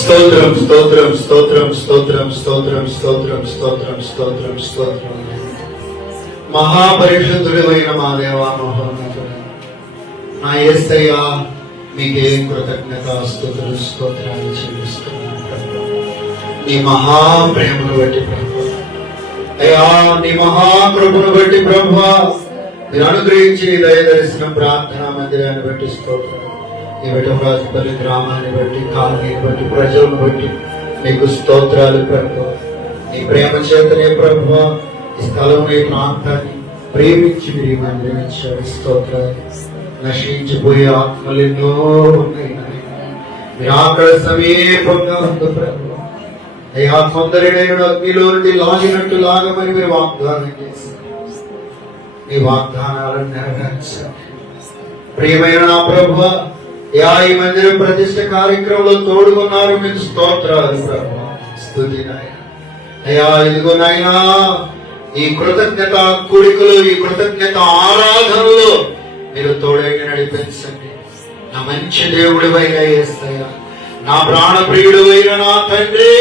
స్తోత్రం స్తోత్రం స్తోత్రం స్తోత్రం స్తోత్రం స్తోత్రం స్తోత్రం స్తోత్రం స్తోత్రం మహాపరిషుద్ధుడైన మా దేవా మహోన్నతుడు. నా ఏస్తయ్యా మీకే కృతజ్ఞత స్తోత్రం స్తోత్రాలు చెల్లిస్తున్నాను. నీ మహాప్రేమను బట్టి ప్రభు. అయ్యా నీ మహాప్రభును బట్టి ప్రభు. మీరు అనుగ్రహించి దయ దర్శనం ప్రార్థన మందిరాన్ని బట్టి స్తోత్రం. ఈ విఠమరాజుపల్లి గ్రామాన్ని బట్టి కాలనీని బట్టి ప్రజలను బట్టి నీకు స్తోత్రాలు ప్రభు నీ ప్రేమ చేతనే ప్రభు ఈ స్థలం ఈ ప్రాంతాన్ని ప్రేమించి మీరు ఈ స్తోత్రాలు నశించిపోయే ఆత్మలు ఎన్నో ఉన్నాయి. మీరు అక్కడ సమీపంగా ఉంది ప్రభు అయ్యా కొందరినైనా అగ్నిలో నుండి లాగినట్టు లాగమని మీరు వాగ్దానం చేశారు. మీ వాగ్దానాలను నెరవేర్చారు. ప్రియమైన నా ప్రభు యా ఈ మందిరం ప్రతిష్ట కార్యక్రమంలో తోడుకున్నారు? మీకు స్తోత్రాలు స్థుతి అయ్యా ఇదిగో నాయనా ఈ కృతజ్ఞత కుడికలు ఈ కృతజ్ఞత ఆరాధనలు మీరు తోడైన నడిపించండి. నా మంచి దేవుడి వైన వేస్తాయా నా ప్రాణ ప్రియుడు అయిన నా తండ్రి.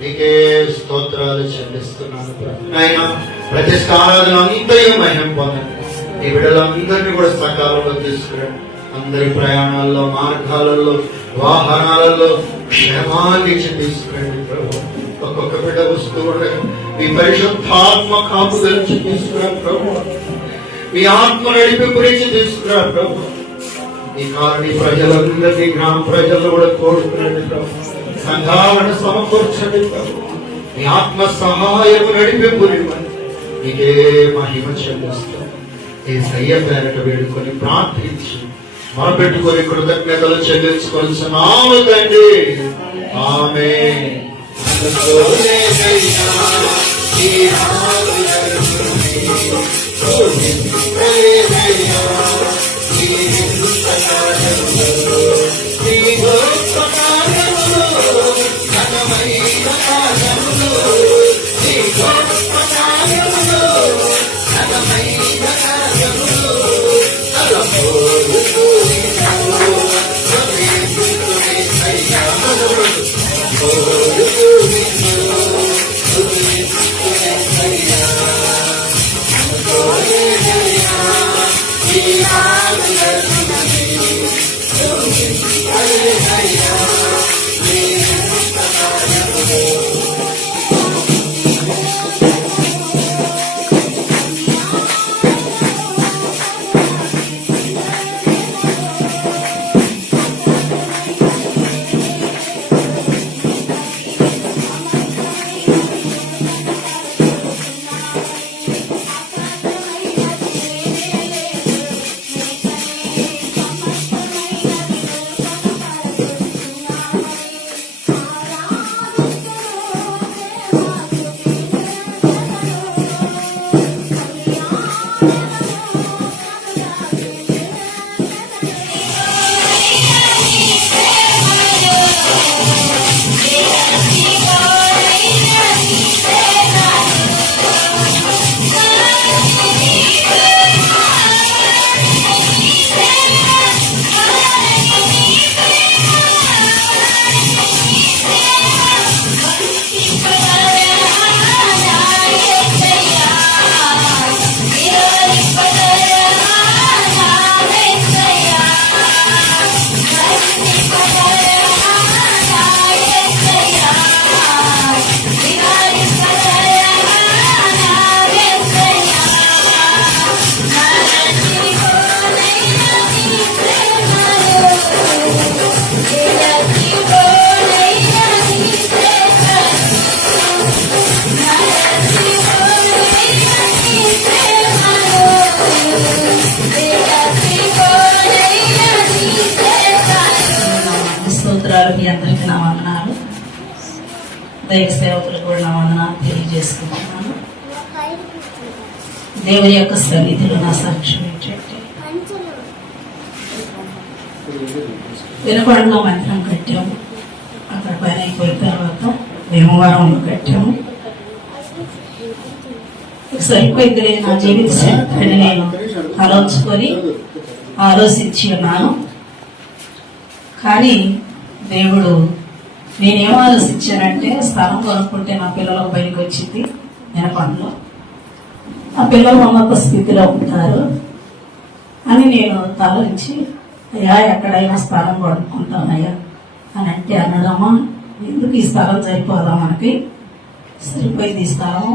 నీకే స్తోత్రాలు చెల్లిస్తున్నాను ప్రభు. నాయనా ప్రతిష్ట ఆరాధన అంతయు మహిం పొందండి. ఈ బిడ్డలందరినీ కూడా సకాలంలో తీసుకురండి. అందరి ప్రయాణాల్లో మార్గాలలో వాహనాలలో క్షేమాన్ని చెందించుకోండి ప్రభు. ఒక్కొక్క బిడ్డ వస్తూ మీ పరిశుద్ధాత్మ కాపుదలించి తీసుకురా ప్రభు. మీ ఆత్మ నడిపి గురించి తీసుకురా ప్రభు. ఈ కారణి ప్రజలందరినీ గ్రామ ప్రజలు కూడా కోరుకునండి ప్రభు. సంఘాలను సమకూర్చండి ప్రభు. మీ ఆత్మ సహాయం నడిపింపు నీకే మహిమ చెల్లిస్తాం. ఈ సయ్య పేరట వేడుకొని ప్రార్థించి. మొరపెట్టుకొని కృతజ్ఞతలు చెల్లించుకొనిచున్నాము తండ్రి ఆమె ఈ దైవ సేవకులు కూడా నా వందనాలు తెలియజేసుకుంటున్నాను. దేవుని యొక్క సన్నిధిలో నా సాక్ష్యం ఏంటంటే వినపడంలో మంత్రం కట్టాము. అక్కడ పని అయిపోయిన తర్వాత భీమవరంలో కట్టాము. సరిపోయిందిలే నా జీవిత చరిత్రని నేను ఆలోచుకొని ఆలోచించి ఉన్నాను. కానీ దేవుడు నేనేం ఆలోచించానంటే స్థలం కొనుక్కుంటే నా పిల్లలకు బయటకు వచ్చింది నెనపండ్లో ఆ పిల్లలు ఉన్నత స్థితిలో ఉంటారు అని నేను తలరించి అయ్యా ఎక్కడైనా స్థలం కొనుక్కుంటానయ్యా అని అంటే అన్నదమ్మా ఎందుకు ఈ స్థలం సరిపోదా మనకి? సరిపోయింది ఈ స్థలము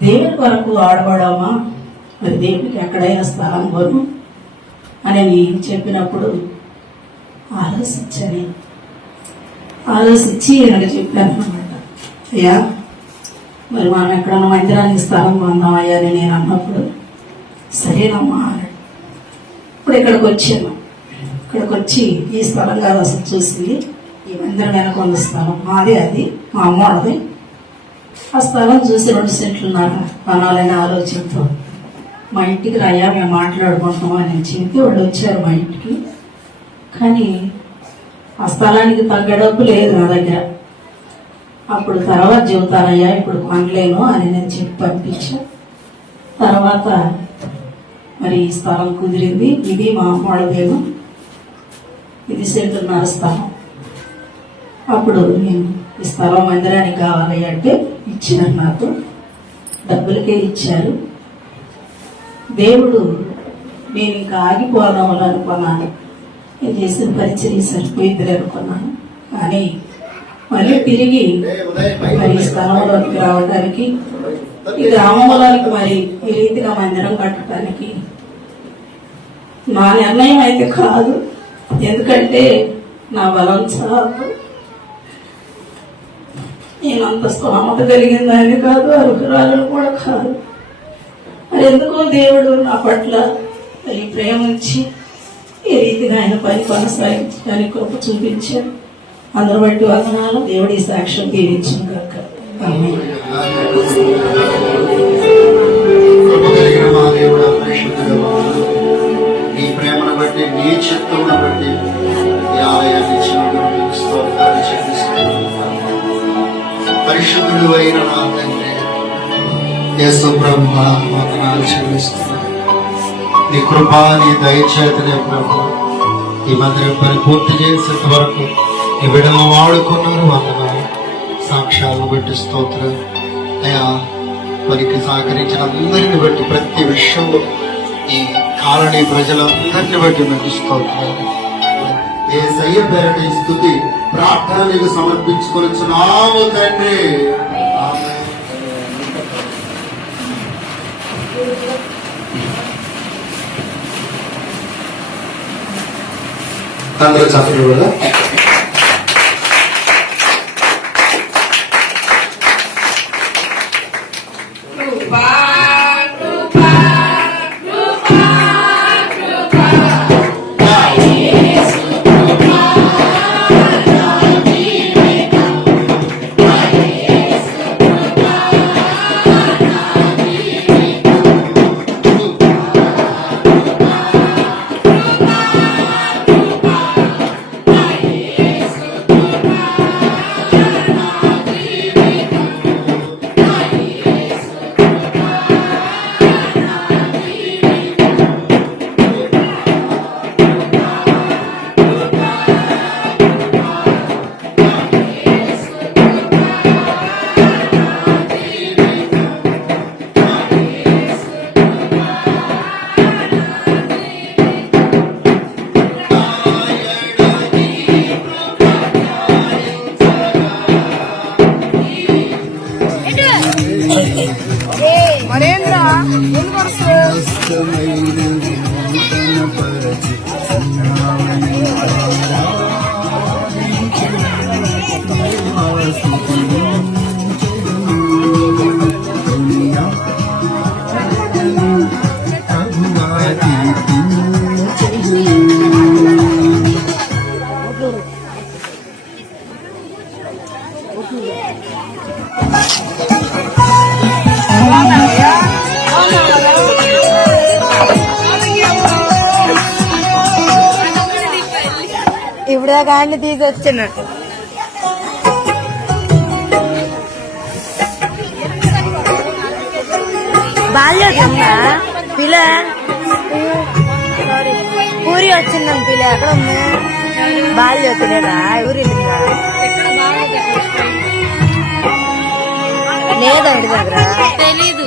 దేవుడి వరకు ఆడబడమా? మరి దేవుడికి ఎక్కడైనా స్థలం కొను అని నేను చెప్పినప్పుడు ఆలోచించని. ఆలోచించి నాకు చెప్పాను అనమాట అయ్యా మరి మనం ఎక్కడన్నా మందిరానికి స్థలం కొందాం అయ్యా అని నేను అన్నప్పుడు సరేనమ్మా ఇప్పుడు ఇక్కడికి వచ్చాను. ఇక్కడికి వచ్చి ఈ స్థలం కాదు అసలు చూసింది. ఈ మందిరం వెనక ఉన్న స్థలం మాది అది మా అమ్మది ఆ స్థలం చూసి రెండు సెంట్లు నాకు కొనాలనే ఆలోచనతో మా ఇంటికి రాయా మేము మాట్లాడుకుంటాం అని చెప్పి వాళ్ళు వచ్చారు మా ఇంటికి. కానీ ఆ స్థలానికి తగ్గ డబ్బు లేదు నా దగ్గర. అప్పుడు తర్వాత చెబుతానయ్యా ఇప్పుడు కొనలేను అని నేను చెప్పి పంపించా. తర్వాత మరి ఈ స్థలం కుదిరింది. ఇది మా అమ్మవాళ్ళదేమో ఇది సెంటున్నర స్థలం. అప్పుడు నేను ఈ స్థలం మందిరానికి కావాలి అంటే ఇచ్చినారు నాకు. డబ్బులకే ఇచ్చారు. దేవుడు నేను ఇంకా ఆగిపోదామని అనుకున్నాను. నేను చేసిన పరిచయం సరిపోయింది అనుకున్నాను. కానీ మళ్ళీ తిరిగి మరి స్థలంలోకి రావడానికి ఈ గ్రామంలోకి మరి ఈ రీతిగా మందిరం కట్టడానికి నా నిర్ణయం అయితే కాదు. ఎందుకంటే నా బలం చాలు. నేను అంత స్తోమత కలిగిన దాన్ని కాదు అర్హురాలను కూడా కాదు. మరి ఎందుకో దేవుడు నా పట్ల ఈ ప్రేమ ఉంచి ఈ రీతిగా ఆయన పని కొనసాగించడానికి కృప చూపించారు. అందరి బట్టి వదనాలు. దేవుడి సాక్ష్యం తీరించిన కనుక నీ ప్రేమను బట్టి నీ చిత్తమును బట్టి ఈ ఆలయాన్ని పరిశుద్ధుడు అయిన నా తండ్రి యేసు బ్రహ్మ వందనాలు చెల్లిస్తున్నాను నీ కృప నీ దయచేతనే ప్రభు. ఈ మందిరం పని పూర్తి చేసేంత వరకు నీ విడమ వాడుకున్నారు వందనాలు. సాక్ష్యాలను బట్టి స్తోత్రం. అయా మనకి సహకరించిన అందరిని బట్టి ప్రతి విషయంలో ఈ కాలనీ ప్రజలందరిని బట్టి మీకు స్తోత్రాలు ఏ సయ్య పేరని స్థుతి ప్రార్థన నీకు సమర్పించుకొనిచున్నాము తండ్రి. তাদের ছাত্ররা Wow. olmayı పిల్లగాడిని తీసొచ్చిన బాల్యమ్మా పిల్ల. పూరి వచ్చిందం పిల్ల ఎక్కడ ఉంది బాల్యోతులేదా ఊరి లేదా దగ్గర తెలీదు.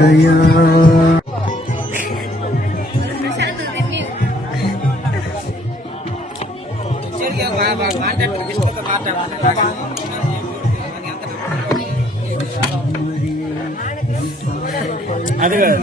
kaya. Aduh,